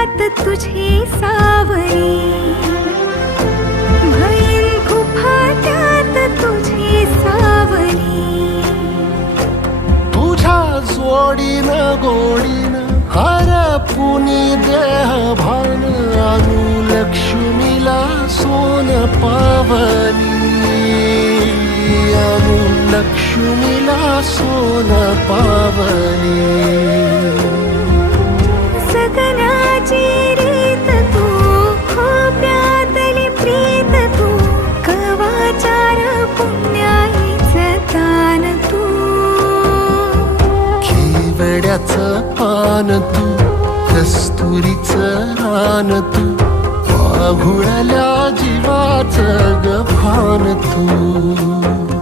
फाट्यात तुझी सावली, भैन फाट्यात तुझी सावली. तुझ्या जोडीनं गोडीनं हरपुनी देह भान अनुलक्ष्मीला सोन पावली, अनुलक्ष्मीला सोन पावली. सगळ्याची रीत तू, खोप्यातली प्रीत तू, कवाचार पुण्याईचं दान तू. केवड्याचं पान तू, कस्तुरीचं रान तू, आघुळल्या जीवाचं गभान तू.